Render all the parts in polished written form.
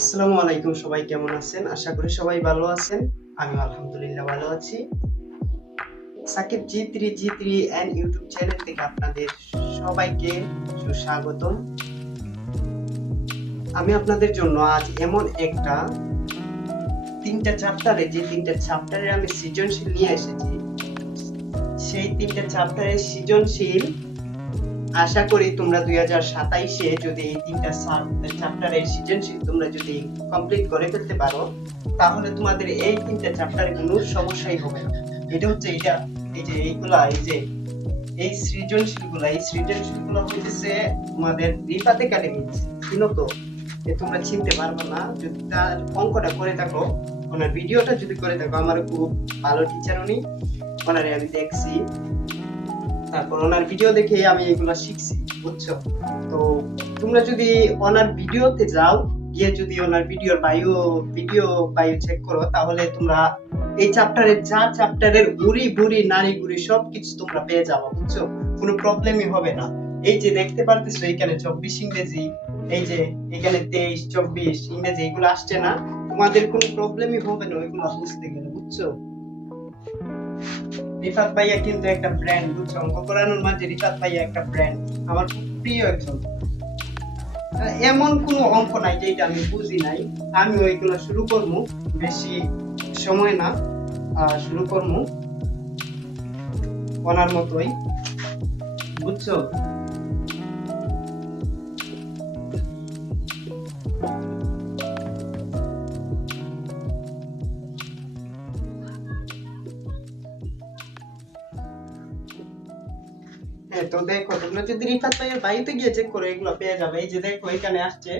আসসালামু আলাইকুম, সবাই কেমন আছেন? আশা করি সবাই ভালো আছেন। আমি আলহামদুলিল্লাহ ভালো আছি। সাকিব জি3 এন্ড ইউটিউব চ্যানেল থেকে আপনাদের সবাইকে সুস্বাগতম। আমি আপনাদের জন্য আজ এমন একটা তিনটা চ্যাপ্টারে আমি সৃজনশীল নিয়ে এসেছি। সেই তিনটা চ্যাপ্টারের সৃজনশীল আশা করি তোমরা 2027-এ যদি এই তিনটা চ্যাপ্টারের সৃজনশীল তোমরা যদি কমপ্লিট করে ফেলতে পারো, তাহলে তোমাদের এই তিনটা চ্যাপ্টারে কোনো সমস্যাই হবে না। এটা হচ্ছে এই যে এই সৃজনশীলগুলো হইতেছে তোমাদের রিফাত একাডেমি। চিনো তো? তোমরা চিনতে পারবে না যদি তার অঙ্কটা করে থাকো, ওনার ভিডিওটা যদি করে থাকো। আমার খুব ভালো টিচার উনি, ওনারে আমি দেখছি, তারপর ওনার ভিডিও দেখে আমি এগুলো শিখছি, বুঝছো? তো তোমরা যদি ওনার ভিডিওতে যাও, গিয়ে যদি ওনার ভিডিও বায়ো চেক করো, তাহলে তোমরা এই চ্যাপ্টারের উড়ি বুড়ি নারী গুড়ি সবকিছু তোমরা পেয়ে যাবো, বুঝছো? কোনো প্রবলেমই হবে না। এই যে দেখতে পারতেছো এখানে 24 ইংরেজি, এই যে এখানে 23 24 ইংরেজি, এগুলো আসছে না, তোমাদের কোনো প্রবলেমই হবে না ওইগুলো বুঝতে গেলে, বুঝছো? রিফাত ভাইয়া কিন্তু একটা ব্র্যান্ড, বুঝছো? অঙ্ক করানোর মাঝে রিফাত ভাইয়া একটা ব্র্যান্ড, আমার খুব প্রিয় একজন। এমন কোনো অঙ্ক নাই যেটা আমি বুঝি নাই। আমি ওইগুলো শুরু করবো, বেশি সময় না, শুরু করবো ওনার মতোই, বুঝছো? হ্যাঁ, তো দেখো তোমরা যদি রিফাত ভাইয়ের বাড়িতে গিয়ে চেক করো, এগুলো পেয়ে যাবে। এই যে দেখো এখানে আসছে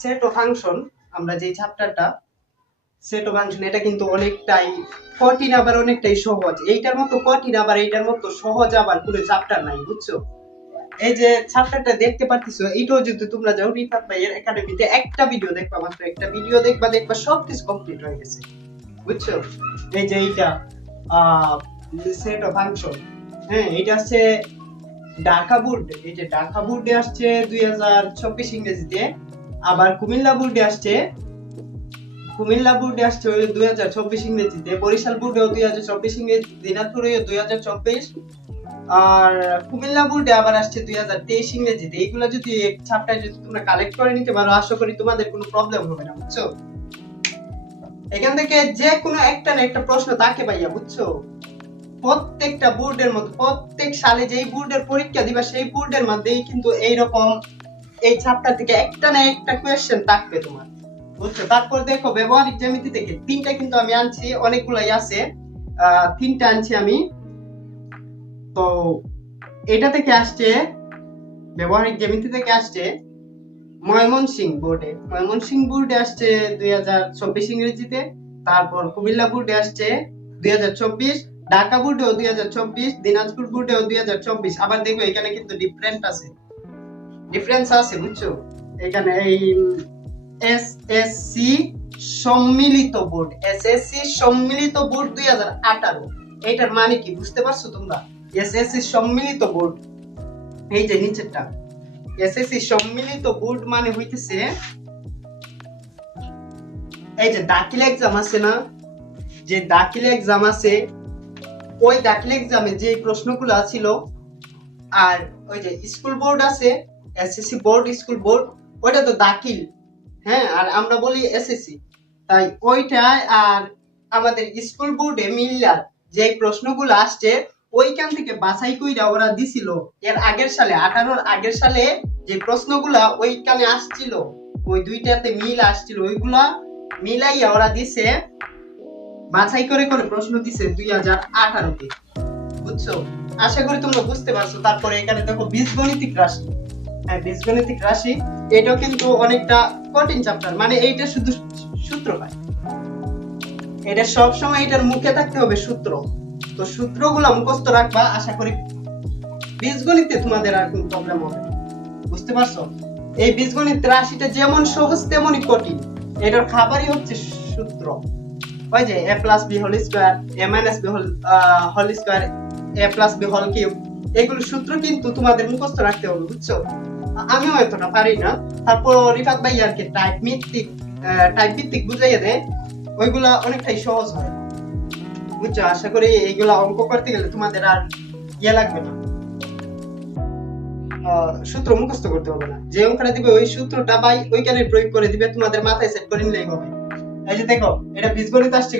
সেট ও ফাংশন। আমরা যে চ্যাপ্টারটা সেট ও ফাংশন, এটা কিন্তু অনেকটাই কঠিন, আবার অনেকটাই সহজ। এইটার মতো কঠিন আবার এইটার মতো সহজ আবার কোনো চ্যাপ্টার নাই, বুঝছো? এই যে চ্যাপ্টারটা দেখতে পারতেছো, এইটাও যদি তোমরা যাও রিফাত ভাইয়ের একাডেমিতে, একটা ভিডিও দেখবা, মাত্র একটা ভিডিও দেখবা সবকিছু কমপ্লিট হয়ে গেছে, বুঝছো? এই যে এইটা সেট ও ফাংশন, হ্যাঁ, এটা হচ্ছে ঢাকা বোর্ড। এই যে ঢাকা বোর্ডে আসছে 2024 ইংরেজিতে, আবার কুমিল্লা বোর্ডে আসছে ওই 2024 ইংরেজিতে, বরিশাল বোর্ডেও 2024 ইংরেজি, দিনাজপুরে 2024, আর কুমিল্লা বোর্ডে আবার আসছে 2023 ইংরেজিতে। এইগুলো যদি এক চ্যাপ্টারে যদি তোমরা কালেক্ট করে নিতে পারো, আশা করি তোমাদের কোনো প্রবলেম হবে না, বুঝছো? এখান থেকে যে কোনো একটা না একটা প্রশ্ন থাকে ভাইয়া, বুঝছো? প্রত্যেকটা বোর্ডের মধ্যে, প্রত্যেক সালে যেই বোর্ডের পরীক্ষা দিবা সেই বোর্ডের মধ্যেই কিন্তু এইরকম এই চ্যাপ্টার থেকে একটা না একটা কোয়েশ্চেন থাকবে তোমার, বুঝছো? তারপর দেখো ব্যবহারিক জ্যামিতি থেকে তিনটা কিন্তু আমি আনছি, অনেকগুলাই আছে, তিনটা আনছি আমি। তো এটা থেকে আসছে, ব্যবহারিক জ্যামিতি থেকে আসছে ময়মনসিংহ বোর্ডে আসছে 2024 ইংরেজিতে, তারপর কুমিল্লা বোর্ডে আসছে 2024, ঢাকা বোর্ডেও 2024, দিনাজপুর বোর্ডেও 2024। আবার দেখো এখানে কিন্তু ডিফারেন্স আছে, বুঝছো? এখানে এই এসএসসি সম্মিলিত বোর্ড 2018, এটার মানে কি বুঝতে পারছো তোমরা? এসএসসি সম্মিলিত বোর্ড, এই যে নিচেরটা, এসএসসি সম্মিলিত বোর্ড মানে হইতেছে এই যে দাখিল এক্সাম আছে না, যে দাখিল এক্সাম আছে, ওই দাখিল এক্সামে যে প্রশ্নগুলো ছিল, আর ওই যে স্কুল বোর্ড আছে, এসএসসি বোর্ড, স্কুল বোর্ড, ওইটা তো দাখিল, হ্যাঁ, আর আমরা বলি এসএসসি। তাই ওইটা আর আমাদের স্কুল বোর্ডে মিল্লার যে প্রশ্নগুলো আসছে, ওইখান থেকে বাছাই কইরা ওরা দিছিল এর আগের সালে, 18 আগের সালে যে প্রশ্নগুলা ওইখানে আসছিল, ওই দুইটাতে মিল আসছিল, ওইগুলা মিলাইয়া ওরা দিছে, বাছাই করে করে প্রশ্ন দিছে 2018-তে, বুঝছো? আশা করি তোমরা বুঝতে পারছো। তারপরে এখানে দেখো বীজগণিতিক রাশি, হ্যাঁ, বীজগণিতিক রাশি, এটাও কিন্তু অনেকটা কঠিন চ্যাপ্টার, মানে এইটা শুধু সূত্র পায়, এটা সব সময় এটার মুখে থাকতে হবে সূত্র। তো সূত্রগুলো মুখস্থ রাখবা, আশা করি বীজগণিতে তোমাদের আর কোনো প্রবলেম হবে না, বুঝতে পারছো? এই বীজগণিত রাশিটা যেমন সহজ তেমনই কঠিন, এটার খাবারই হচ্ছে সূত্র। ওই যে a plus b whole square, a minus b whole square, a plus b whole cube, এগুলো সূত্র কিন্তু তোমাদের মুখস্থ রাখতে হবে, বুঝছো? আমিও এতটা পারি না, তারপর রিফাত ভাই আর কি টাইপ ভিত্তিক বুঝাইয়া দেয়, ওইগুলা অনেকটাই সহজ হয়, বুঝছো? আশা করি এইগুলা অঙ্ক করতে গেলে তোমাদের আর ইয়ে লাগবে না, সূত্র মুখস্থ করতে হবে না। যে অঙ্কটা দিবে ওই সূত্রটা ভাই ওইখানে প্রয়োগ করে দিবে, তোমাদের মাথায় সেট করে নিলেই হবে। এই যে দেখো, এটা বীজগণিত আসছে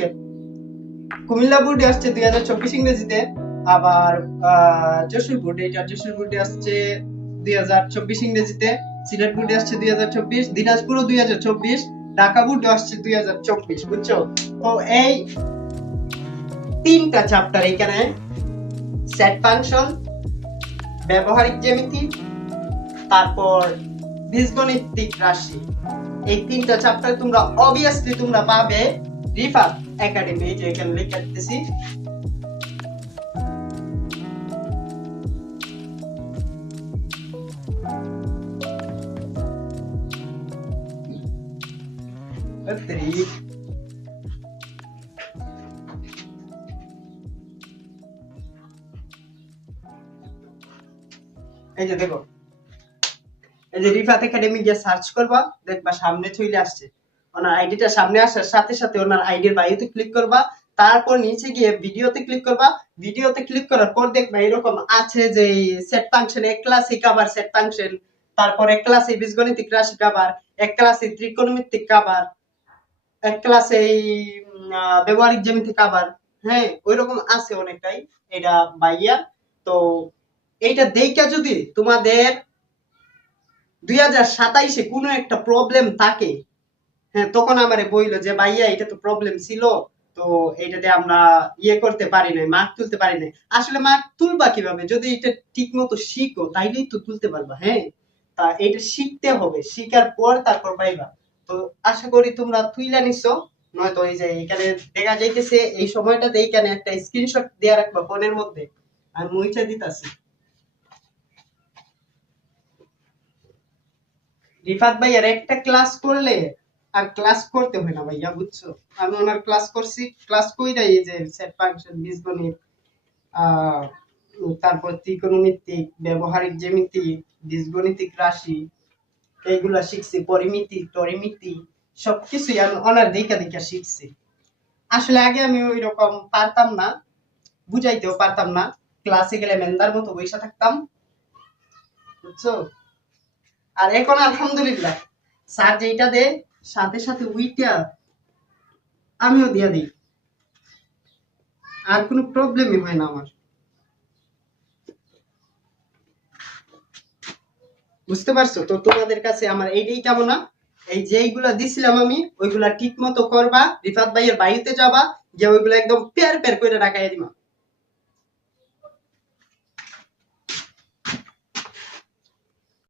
কুমিল্লা বোর্ডে আসছে 2024 ইংরেজিতে, আবার যশোর বোর্ডে আসছে 2024 ইংরেজিতে, সিলেট বোর্ডে আসছে 2024, দিনাজপুরও 2024, ঢাকা বোর্ডে আসছে 2024, বুঝছো? তো এই তিনটা চ্যাপ্টার এখানে, সেট ফাংশন, ব্যবহারিক জ্যামিতি, তারপর বীজগণিতিক রাশি, এই তিনটা চ্যাপ্টার তোমরা অবভিয়াসলি তোমরা পাবে রিফাত একাডেমি, যে এখানে লিখে দিতেছি। এই যে দেখো, এই যে রিফাত একাডেমি গিয়ে সার্চ করবা, দেখবা সামনে চলে আসছে। ওনার আইডিটা সামনে আসার সাথে সাথে ওনার আইডির বায়োতে ক্লিক করবা, তারপর নিচে গিয়ে ভিডিওতে ক্লিক করবা। ভিডিওতে ক্লিক করার পর দেখবা এরকম আছে যে সেট ফাংশন, এক ক্লাসিক আবার সেট ফাংশন, তারপর এক ক্লাসে বীজগণিতিক রাশি কাবার, এক ক্লাসে ত্রিকোণমিতিক কাবার, এক ক্লাসে ব্যবহারিক জ্যামিতি কাবার। হ্যাঁ, ওইরকম আছে অনেকটাই এটা বাইয়া। তো এইটা দেখা যদি তোমাদের 2027-এ কোনো একটা প্রবলেম থাকে, হ্যাঁ, তখন আমারে বইলো যে ভাইয়া এটা তো প্রবলেম ছিল, তো এটাতে আমরা ইয়ে করতে পারি নাই, মার্ক তুলতে পারি নাই। আসলে মার্ক তুলবা কিভাবে? যদি এটা ঠিক মতো শিখো তাইলেই তো তুলতে পারবা। হ্যাঁ, তা এটা শিখতে হবে, শিখার পর তারপর পাইবা। তো আশা করি তোমরা তুইলা নিছো, নয়তো এই যে এখানে দেখা যাইতেছে এই সময়টাতে এইখানে একটা স্ক্রিনশট দেয়া রাখবা ফোনের মধ্যে, আর মুইটা দিতাছি। রিফাত ভাইয়ার একটা ক্লাস করলে আর ক্লাস করতে হয় না ভাইয়া, বুঝছো? আমি ওনার ক্লাস করছি, ক্লাস কইরাই এই যে সেট ফাংশন, বীজগণিত, তারপর ত্রিকোণমিতিক, ব্যবহারিক জ্যামিতি, বীজগণিতিক রাশি, এইগুলা শিখছি, পরিমিতি, তরিমিতি, সবকিছুই আমি ওনার দেখা দেখা শিখছি। আসলে আগে আমি ওই রকম পারতাম না, বুঝাইতেও পারতাম না, ক্লাসে গেলে মেন্দার মতো বইসা থাকতাম, বুঝছো? আর এখন আলহামদুলিল্লাহ স্যার যেটা দেয় সাথে সাথে উইটা আমিও দিয়ে দিই, আর কোনো প্রবলেমই হয় না আমার, বুঝতে পারছো? তো তোমাদের কাছে আমার এইটাই কামনা, এই যেইগুলা দিছিলাম আমি ওইগুলা ঠিক মতো করবা, রিফাত ভাইয়ের বাড়িতে যাবা, যে ওইগুলা একদম পেয়ার পেয়ার করে রাখাই দিবা।